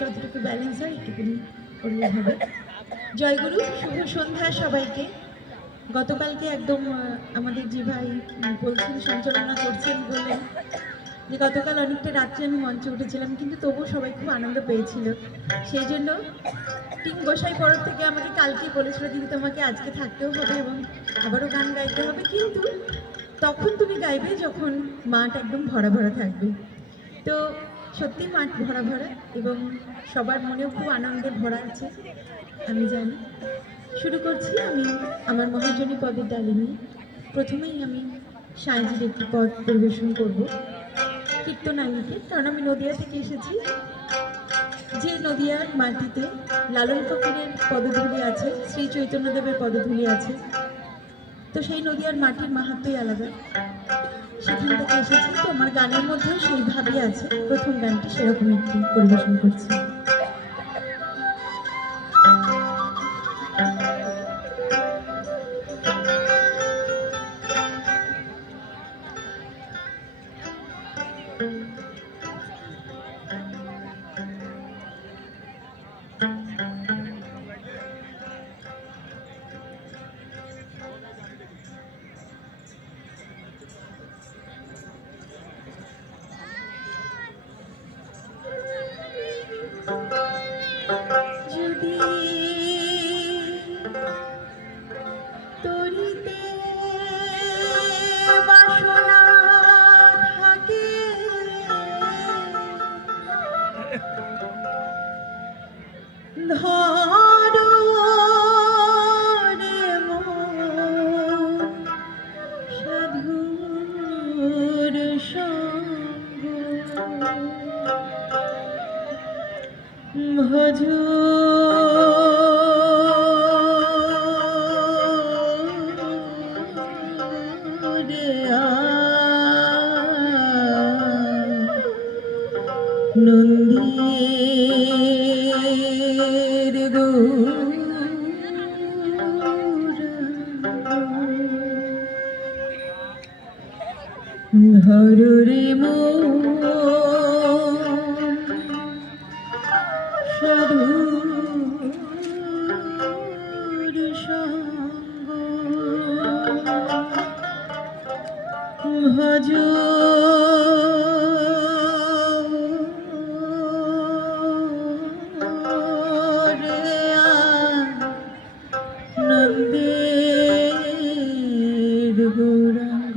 যতটুকু ব্যালেন্স হয় একটুকুনি করলে হবে। জয়গুরু, শুভ সন্ধ্যা সবাইকে। গতকালকে একদম আমাদের যে ভাই বলছেন, সঞ্চালনা করছেন, বললেন যে গতকাল অনেকটা রাত্রে আমি মঞ্চে উঠেছিলাম, কিন্তু তবুও সবাই খুব আনন্দ পেয়েছিল। সেই জন্য টিম গোসাই পরব থেকে আমাকে কালকেই বলেছিল, দিদি তোমাকে আজকে থাকতেও হবে এবং আবারও গান গাইতে হবে, কিন্তু তখন তুমি গাইবে যখন মাঠ একদম ভরা ভরা থাকবে। তো সত্যি মাঠ ভরা ভরা এবং সবার মনেও খুব আনন্দে ভরা আছে, আমি জানি। শুরু করছি আমি আমার মহাজনী পদের ডালি নিয়ে। প্রথমেই আমি সাঁইজির একটি পদ পরিবেশন করব, কীর্তনাঙ্গিকে, কারণ আমি নদিয়া থেকে এসেছি। যে নদিয়ার মাটিতে লালন ফকিরের পদধূলি আছে, শ্রী চৈতন্যদেবের পদধূলি আছে, তো সেই নদিয়ার মাটির মাহাত্ম্যই আলাদা। সেখান থেকে এসেছি, তো আমার গানের মধ্যেও সেইভাবেই আছে। প্রথম গানটি সেরকম একটি পরিবেশন করছি। যদি তরিতে বাসনা থাকে, ধরো রে মন সাধুর সঙ্গ, ভজো রে নন্দীর হর রে মন সাধুর সঙ্গ, ভজ রে নন্দের গৌরাঙ্গ।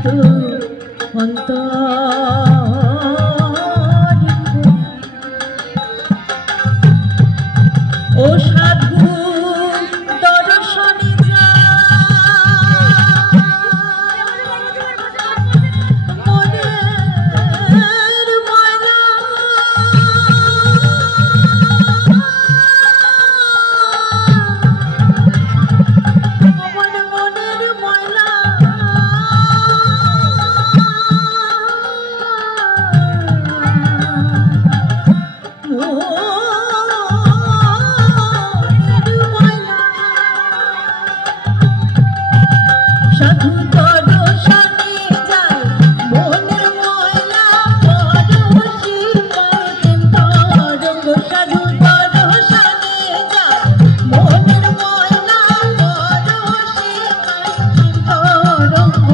সিক্ত অন্তর ও সাধু দর্শনে যা মনের ময়লা মনের ময়লা সাধু দর্শনে যায় মনের ময়লা পরশি তরঙ্গ সাধু দর্শনে যায় মনের ময়লা পরশি তরঙ্গ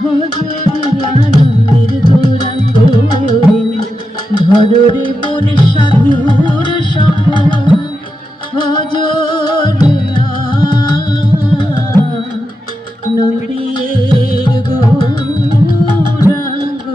ভজে আনন্দের গৌরাঙ্গ ধরে মন সাধুর সঙ্গ ভজরে নন্দির গৌরাঙ্গ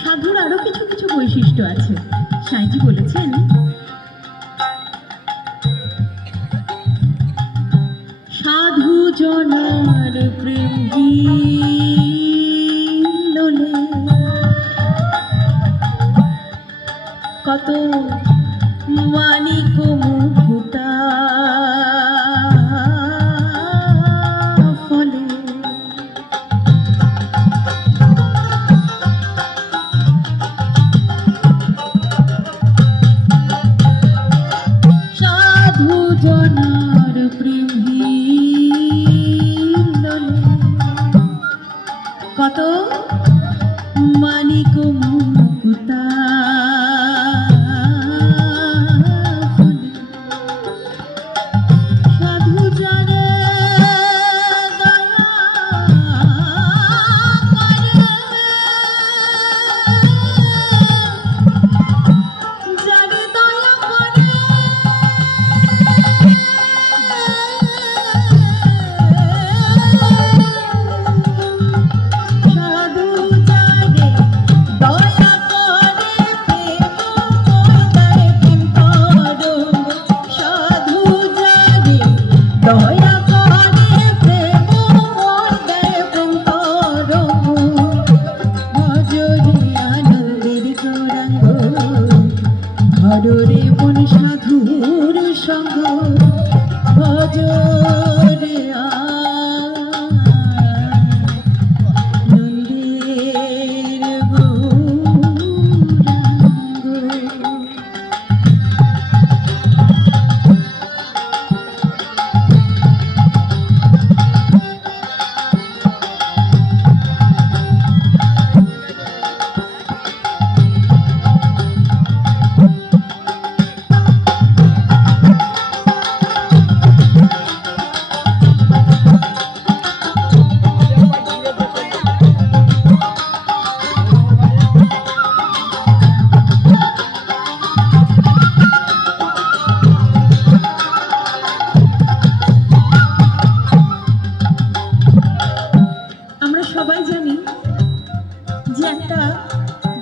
সাধুর আরো কিছু কিছু বৈশিষ্ট্য আছে। সাঁইজি বলেছেন, সাধু জনার প্রেম হিললে কত মানিক মুকুতা ফলে সাধু জনার প্রেম হিললে কত মানিক মুকুতা ফলে সাধু জানে দয়া করে জানে দয়া করে সাধু জানে দয়া করে প্রেম দেয় প্রেম তরঙ্গ সাধু জানে দয়া করে প্রেম দেয় প্রেম তরঙ্গ ভজরে আনন্দের গৌরাঙ্গ ধরে মন সাধুর সঙ্গ ভজরে আনন্দের গৌরাঙ্গ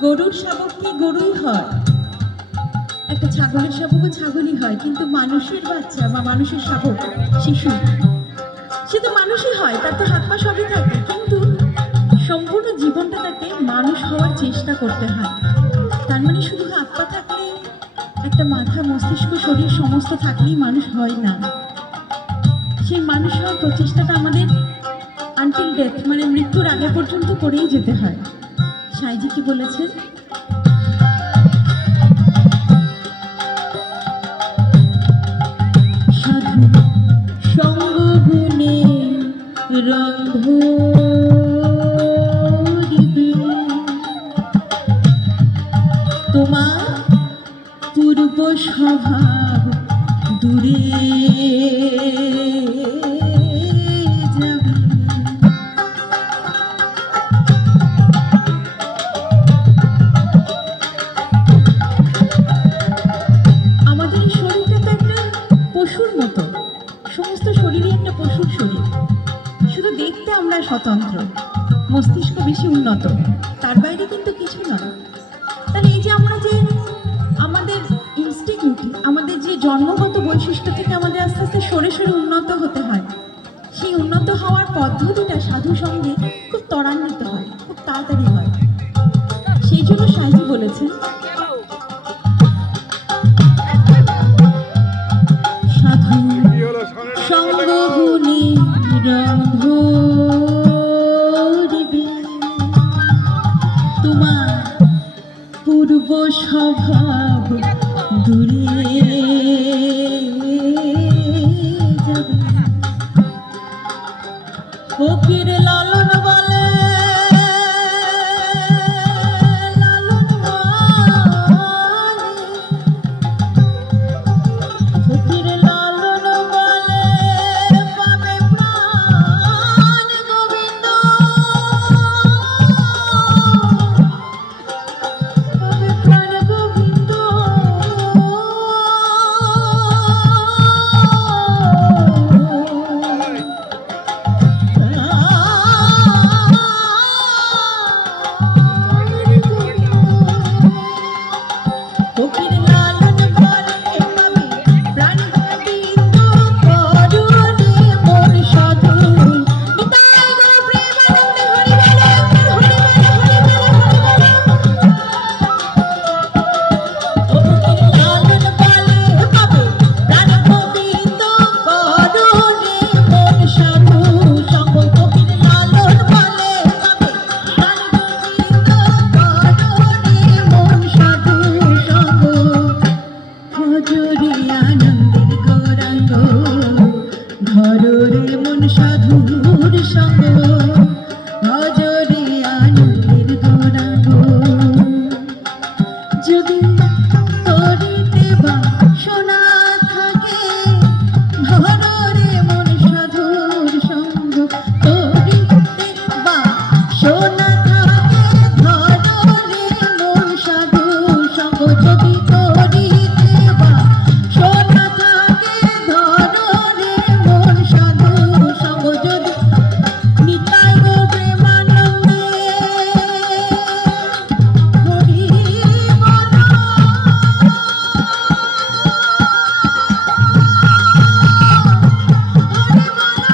গরুর শাবককে গরুই হয়, একটা ছাগলের শাবকও ছাগলই হয়, কিন্তু মানুষের বাচ্চা বা মানুষের শাবক শিশু সে তো মানুষই হয়, তার তো হাত পা সবই থাকে, কিন্তু সম্পূর্ণ জীবনটা তাকে মানুষ হওয়ার চেষ্টা করতে হয়। তার মানে শুধু হাত পা থাকলে একটা একটা মাথা মস্তিষ্ক শরীর সমস্ত থাকলেই মানুষ হয় না। সেই মানুষ হওয়ার প্রচেষ্টাটা আমাদের আনটিল ডেথ মানে মৃত্যুর আগে পর্যন্ত করেই যেতে হয়। সাইজি কি বলেছেন? সাধু সঙ্গ গুণে রঙ্গ তোমার পূর্ব স্বভাব দূরে যাবে। আমাদের এই শরীরটা তো একটা পশুর মতো, সমস্ত শরীরই একটা পশুর শরীর। শুধু দেখতে আমরা স্বতন্ত্র, মস্তিষ্ক বেশি উন্নত, তার বাইরে কিন্তু কিছু না। তাহলে এই যে আমরা যে আমাদের ইনস্টিটিউট, আমাদের যে জন্মগত বৈশিষ্ট্য থেকে আমাদের আস্তে আস্তে সরে সরে উন্নত হতে হয়, সেই উন্নত হওয়ার পদ্ধতিটা সাধু সঙ্গে খুব ত্বরান্বিত হয়, খুব তাড়াতাড়ি হয়। সেই জন্য সাইজি বলেছেন, সাধু সঙ্গ গুণে রঙ্গ তোমার পূর্ব স্বভাব দূরে যাবে। ফকির লালন বলে, লালন বলে, ফকির লালন বলে পাবে প্রাণ গোবিন্দ, পাবে প্রাণ গোবিন্দ। ফকির লালন বলে পাবে প্রাণ গোবিন্দ, করুণে মোর সাধু নিতাই গো প্রেমানন্দে হরি বলে, হরি বলে, হরি বলে, হরি বলে। ফকির লালন বলে পাবে প্রাণ গোবিন্দ, করুণে মোর সাধু সঙ্গ। ফকির লালন বলে পাবে প্রাণ গোবিন্দ, করুণে মোর সাধু সঙ্গ। ভজরে আনন্দের গৌরাঙ্গ, ধরে মন সাধুর সঙ্গ। ভজরে আনন্দের গৌরাঙ্গ, যদি তরিতে বা সোনা থাকে, ধরে মন সাধুর সঙ্গ। তরিতে বা সোনা থাকে, ধরে মন সাধুর সঙ্গ। যদি তরিতে বা সোনা থাকে, ধরে মন সাধুর সঙ্গ। যদি নিতাই গো প্রেমানন্দে হরি বল, হরি বল,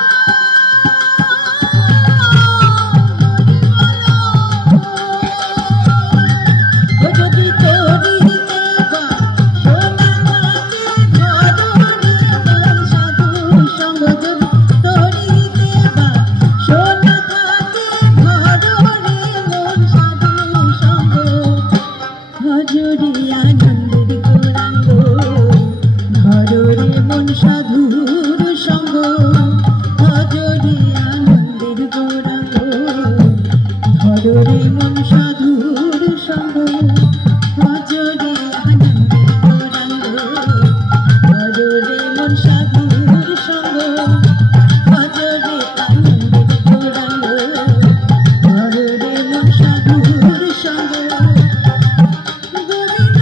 ও যদি তরিতে বা সোনা থাকে, ধরে মন সাধুর সঙ্গ। যদি তরিতে বা সোনা থাকে, ধরে মন সাধুর সঙ্গ। ভজরে আনন্দের গৌরাঙ্গ, ধরে মন সাধুর সঙ্গ। ভজরে আনন্দের গৌরাঙ্গ, ধরে মন সাধুর সঙ্গ। ভজরে আনন্দের গৌরাঙ্গ, ধরে মন সাধুর সঙ্গ। ভজরে আনন্দের গৌরাঙ্গ, ধরে মন সাধুর সঙ্গ। গোবিন্দ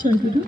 জয় গুরু।